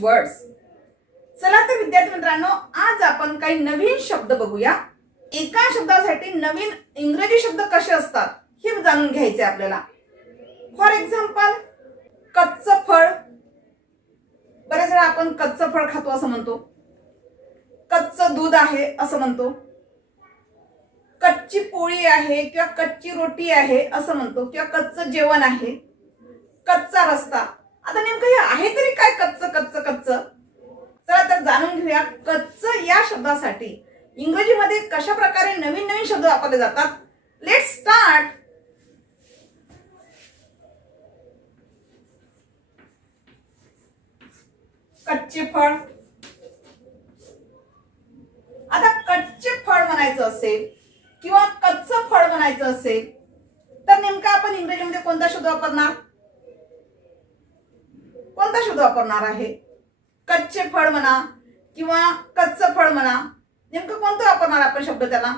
Words. चला तर विद्यार्थी मित्रांनो, आज आपण काही नवीन शब्द बघूया। एका शब्दासाठी नवीन इंग्रजी शब्द कसे असतात हे जाणून घ्यायचे आपल्याला। फॉर एक्झाम्पल, कच्चं फळ। बरेच वेळा आपण कच्चं फळ खातो असं म्हणतो, कच्चं दूध आहे असं म्हणतो, कच्ची पोळी आहे किंवा कच्ची रोटी आहे असं म्हणतो, किंवा कच्चं जेवण आहे, कच्चा रस्ता। आता नेमकं हे आहे तरी काय कच्चं कच्चं कच्चं? चला तर जाणून घेऊया कच्चं या शब्दासाठी इंग्रजीमध्ये कशा प्रकारे नवीन नवीन शब्द वापरले जातात। Let's start. कच्चे फळ। आता कच्चे फळ म्हणायचं असेल किंवा कच्चं फळ म्हणायचं असेल तर नेमका आपण इंग्रजीमध्ये कोणता शब्द वापरणार? कोणता शब्द वापरणार आहे? कच्चे फळ म्हणा किंवा कच्चं फळ म्हणा, नेमकं कोणतं वापरणार आपण शब्द त्याला?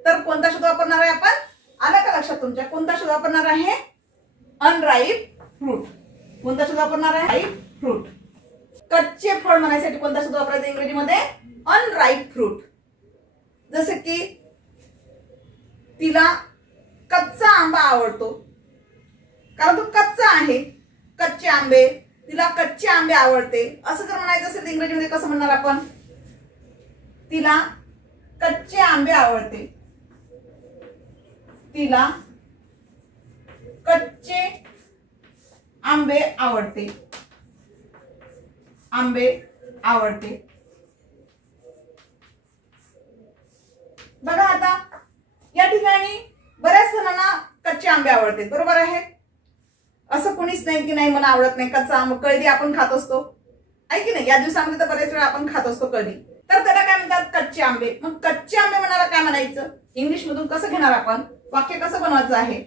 तर कोणता शब्द वापरणार आहे आपण? आलं का लक्षात तुमच्या? कोणता शब्द वापरणार आहे? अनराईप फ्रूट। कोणता शब्द वापरणार आहे? Ripe fruit. कच्चे फळ म्हणायसाठी कोणता शब्द वापरायचा इंग्रजीमध्ये? अनराईप फ्रूट। जसे की तिला कच्चा आंबा आवडतो, कारण तो कच्चा आहे। कच्चे आंबे, तिला कच्चे आंबे आवडते असं जर म्हणायचं असेल तर इंग्रजीमध्ये कसं म्हणणार आपण? तिला कच्चे आंबे आवडते, तिला कच्चे आंबे आवडते, आंबे आवडते। बघा आता या ठिकाणी बऱ्याच जणांना कच्चे आंबे आवडते, बरोबर आहे? असं कोणीच नाही की नाही मला आवडत नाही कच्चा आंबा। कळदी आपण खात असतो, आहे की नाही? या दिवसामध्ये तर बरेच वेळा आपण खात असतो कळदी, तर त्याला काय म्हणतात? कच्चे आंबे। मग कच्चे आंबे म्हणाला काय म्हणायचं? इंग्लिश मधून कसं घेणार आपण? वाक्य कसं बनवायचं आहे?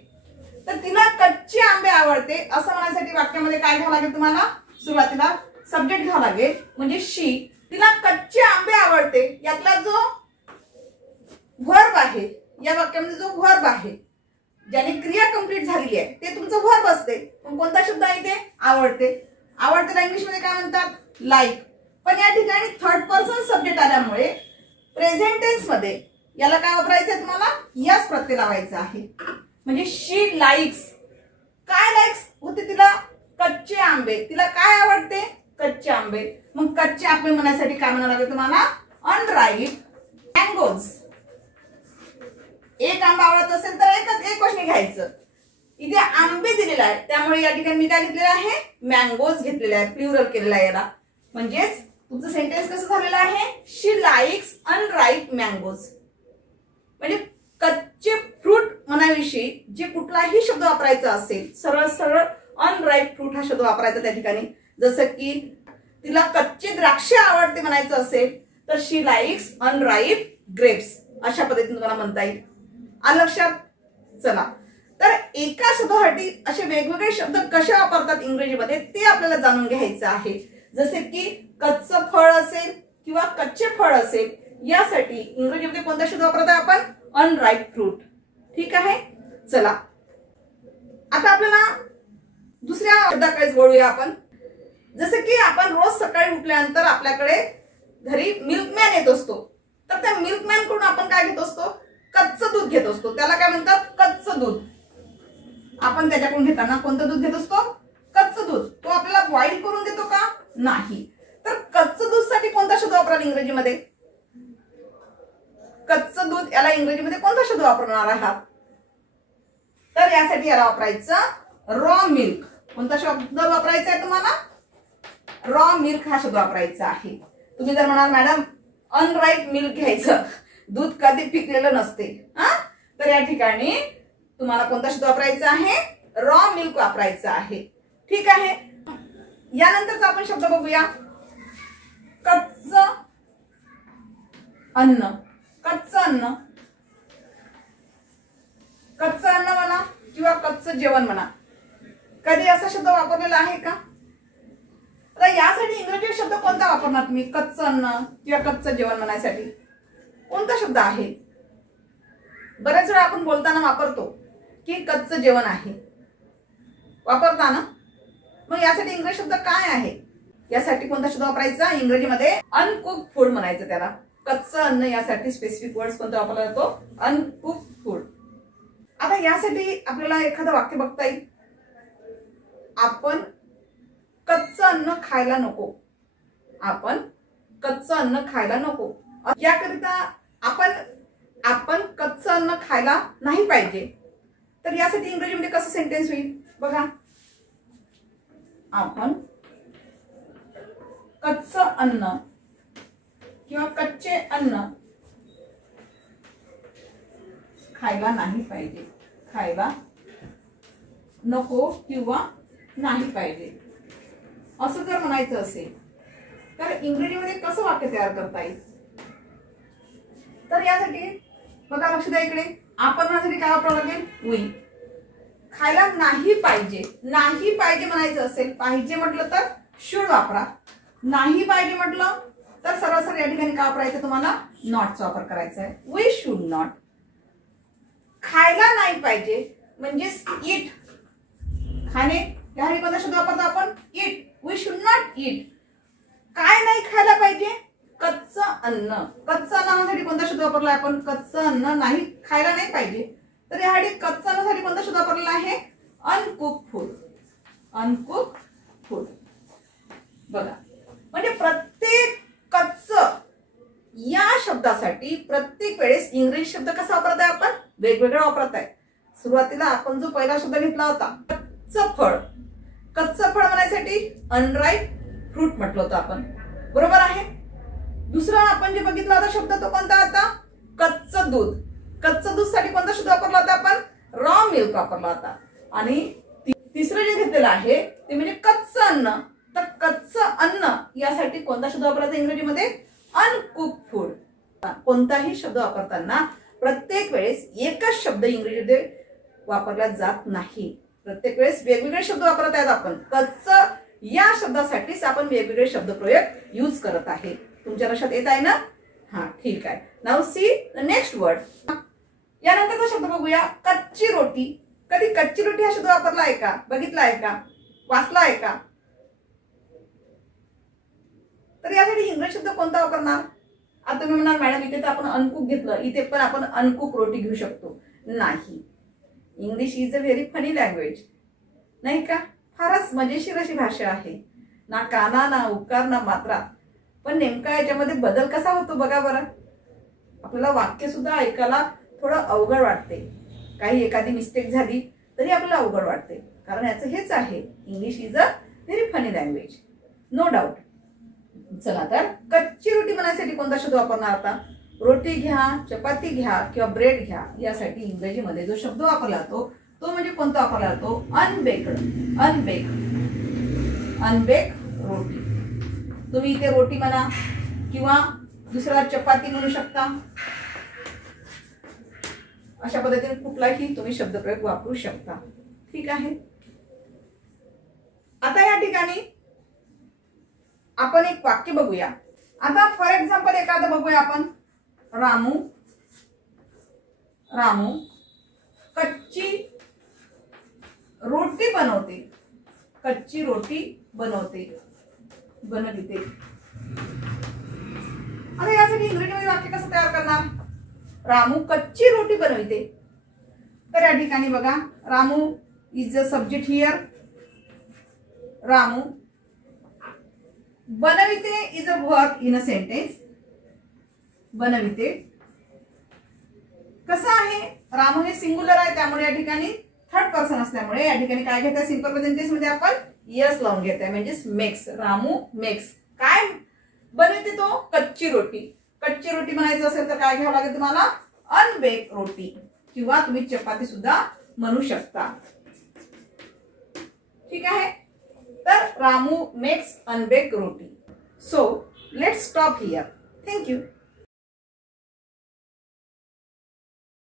तर तिला कच्चे आंबे आवडते असं म्हणायसाठी वाक्यामध्ये काय घ्यावं लागेल तुम्हाला? सुरुवातीला सब्जेक्ट घ्यावं लागेल, म्हणजे शी। तिला कच्चे आंबे आवडते यातला जो व्हर्ब आहे, या वाक्यामध्ये जो व्हर्ब आहे ज्याने क्रिया कंप्लीट झालेली आहे ते तुमचं व्हर्ब असते। पण कोणता शब्द आहे ते? आवडते। आवडतेला इंग्लिश मध्ये काय म्हणतात? लाईक। पण या ठिकाणी थर्ड पर्सन सब्जेक्ट आल्यामुळे प्रेझेंट टेन्स मध्ये याला काय वापरायचं आहे तुम्हाला? यस प्रत्यय लावायचा आहे, म्हणजे शी लाईक्स। काय लाईक्स होते तिला? कच्चे आंबे। तिला काय आवडते? कच्चे आंबे। मग कच्चे आंबे म्हणायसाठी काय म्हणावं लागेल तुम्हाला? अनराईप मँगोज। एक आंबा आवडत असेल तर एक वचनी घ्यायचं। इथे आंबे दिलेला आहे त्यामुळे या ठिकाणी मी काय घेतलेलं आहे? मँगोज घेतलेला आहे, प्लुरल केलेला आहे याला। म्हणजेच तुमचं सेंटेन्स कसं झालेलं आहे? शी लाईक्स अनराईप मँगोज। म्हणजे कच्चे फ्रूट म्हणाविषयी जे कुठलाही शब्द वापरायचा असेल सरळ सरळ अनराईप फ्रूट हा शब्द वापरायचा त्या ठिकाणी। जसं की तिला कच्चे द्राक्षे आवडते म्हणायचं असेल तर शी लाईक्स अनराईप ग्रेप्स, अशा पद्धतीने तुम्हाला म्हणता येईल। आलं लक्षात? चला तर एका शब्दासाठी असे वेगवेगळे शब्द कसे वापरतात इंग्रजीमध्ये ते आपल्याला जाणून घ्यायचं आहे। जसे की कच्चं फळ असेल किंवा कच्चे फळ असेल यासाठी इंग्रजीमध्ये कोणता शब्द वापरतो आपण? अनराईप फ्रूट। ठीक आहे, चला आता आपल्याला दुसऱ्या शब्दाकडे वळूया आपण। जसे की आपण रोज सकाळी उठल्यानंतर आपल्याकडे घरी मिल्कमॅन येत असतो, तर त्या मिल्कमॅन कडून आपण काय घेत असतो? कच्चं दूध घेत असतो। त्याला काय म्हणतात? कच्चं दूध। आपण त्याच्याकडून घेताना कोणतं दूध घेत असतो? कच्चं दूध। तो आपल्याला बॉईल करून देतो का? नाही। तर कच्चं दूध साठी कोणता शब्द वापराल इंग्रजीमध्ये? कच्चं दूध याला इंग्रजीमध्ये कोणता शब्द वापरणार आहात? तर यासाठी याला वापरायचं रॉ मिल्क। कोणता शब्द वापरायचा आहे तुम्हाला? रॉ मिल्क हा शब्द वापरायचा आहे। तुम्ही जर म्हणाल मॅडम अनराईप मिल्क घ्यायचं, दूध कधी पिकलेलं नसते, तर या ठिकाणी तुम्हाला कोणता शब्द वापरायचा आहे? रॉ मिल्क वापरायचा आहे। ठीक आहे, यानंतरचा आपण शब्द बघूया कच्चं अन्न। कच्चं अन्न, कच्चं अन्न म्हणा किंवा कच्चं जेवण म्हणा, कधी असा शब्द वापरलेला आहे का? आता यासाठी इंग्रजी शब्द कोणता वापरणार तुम्ही? कच्चं अन्न किंवा कच्चं जेवण म्हणायसाठी कोणता शब्द आहे? बरेच वेळा आपण बोलताना वापरतो की कच्चं जेवण आहे, वापरता ना? मग यासाठी इंग्रजी शब्द काय आहे? यासाठी कोणता शब्द वापरायचा? इंग्रजीमध्ये अनकुक फूड म्हणायचं त्याला. कच्चं अन्न यासाठी स्पेसिफिक वर्ड्स कोणता वापरला जातो? अनकुक फूड. आता यासाठी आपल्याला एखादं वाक्य बघता येईल. आपण कच्चं अन्न खायला नको. आपण कच्चं अन्न खायला नको. याकरिता आपण कच्चं अन्न खायला नाही पाहिजे. तर यासाठी इंग्रजीमध्ये कसं सेंटेन्स होईल बघा. आपण कच्चं अन्न किंवा कच्चे अन्न खायला नाही पाहिजे. खायला नको किंवा नाही पाहिजे असं जर म्हणायचं असेल तर इंग्रजीमध्ये कसं वाक्य तयार करता येईल? तर यासाठी बघा, लक्ष द्या इकडे. आपण म्हणण्यासाठी काय वापरावं लागेल? वी. खायला नाही पाहिजे. नाही पाहिजे म्हणायचं असेल, पाहिजे म्हटलं तर शुड वापरा. नाही पाहिजे म्हटलं तर सरळ सरळ या ठिकाणी काय वापरायचं? तुम्हाला नॉटचा वापर करायचा आहे. We should not. खायला नाही पाहिजे म्हणजे ईट. खाणे यासाठी कोणता शब्द वापरतो आपण? Eat. We should not eat. काय नाही खायला पाहिजे? कच्चं अन्न. कच्चं अन्नासाठी कोणता शब्द वापरला आपण? कच्चं अन्न नाही खायला नाही पाहिजे. तर यासाठी कच्चं अन्नासाठी कोणता शब्द वापरलेला आहे? अनकुक फूड. अनकुक फूड. बघा, म्हणजे प्रत्येक कच्चं या शब्दासाठी प्रत्येक वेळेस इंग्रजी शब्द कसा वापरत आहे आपण? वेगवेगळा वापरत आहे. सुरुवातीला आपण जो पहिला शब्द घेतला होता कच्चं फळ. कच्चं फळ म्हणायसाठी अनराईप फ्रूट म्हटलं होतं आपण, बरोबर आहे. दुसरा आपण जे बघितला होता शब्द तो कोणता होता? कच्चं दूध. कच्चं दूध साठी कोणता शब्द वापरला होता आपण? रॉ मिल्क वापरला होता. आणि तिसरं जे घेतलेलं आहे ते म्हणजे कच्चं अन्न. तर कच्चं अन्न यासाठी कोणता शब्द वापरायचा इंग्रजीमध्ये? अनकुक फूड. कोणताही शब्द वापरताना प्रत्येक वेळेस एकच शब्द इंग्रजीमध्ये वापरला जात नाही. प्रत्येक वेळेस वेगवेगळे शब्द वापरत आहेत आपण. कच्चं या शब्दासाठीच आपण वेगवेगळे शब्दप्रयोग यूज करत आहे. तुमच्या लक्षात येत आहे ना? हा, ठीक आहे. Now see the next word. यानंतरचा शब्द बघूया, कच्ची रोटी. कधी कच्ची रोटी हा शब्द वापरला आहे का? बघितला आहे का? वाचला आहे का? तर यासाठी इंग्रजी शब्द कोणता वापरणार? आता तुम्ही म्हणाल मॅडम इथे तर आपण अनकुक घेतलं, इथे पण आपण अनकुक रोटी घेऊ शकतो. नाही, English is a very funny language, नाही का? फारच मजेशीर अशी भाषा आहे. ना काना ना उकार ना मात्रा. पण नेमका याच्यामध्ये बदल कसा होतो बघा बरं. आपल्याला वाक्य सुद्धा ऐकायला थोडं अवघड वाटते. काही एखादी मिस्टेक झाली तरी आपल्याला अवघड वाटते. कारण याचं हेच आहे, English is a very funny language, no doubt. चला तर कच्ची रोटी बनायसाठी कोणता शब्द वापरणार आता? रोटी घ्या, चपाती घ्या किंवा ब्रेड घ्या यासाठी इंग्रजीमध्ये जो शब्द वापरला जातो तो म्हणजे कोणता वापरला जातो? अनबेक्ड. अनबेक. अनबेक रोटी. तुम्ही इथे रोटी म्हणा किंवा दुसरा चपाती म्हणू शकता. अशा पद्धतीने कुठलाही तुम्ही शब्दप्रयोग वापरू शकता. ठीक आहे. आता या ठिकाणी आपण एक वाक्य बघूया. आता फॉर एक्झाम्पल एखादं बघूया आपण. रामू कच्ची रोटी बनवते. कच्ची रोटी बनविते. आता यासाठी इंग्रजीमध्ये वाक्य कसं तयार करणार? रामू कच्ची रोटी बनविते. तर या ठिकाणी बघा, Ramu is the subject here. Ramu बनविते is a verb in a sentence. बनविते कसं आहे? रामू हे सिंगुलर आहे त्यामुळे या ठिकाणी थर्ड पर्सन असल्यामुळे या ठिकाणी काय घेत आहे? सिंपल प्रेझेंट टेन्स मध्ये आपण यस लावून घेत आहे, म्हणजेच मेक्स. रामू मेक्स. काय बनवते तो? कच्ची रोटी. कच्ची रोटी बनायचं असेल तर काय घ्यावं लागेल तुम्हाला? अनबेक रोटी किंवा तुम्ही चपाती सुद्धा म्हणू शकता. ठीक आहे. तर रामू मेक्स अनबेक roti. So let's stop here. Thank you.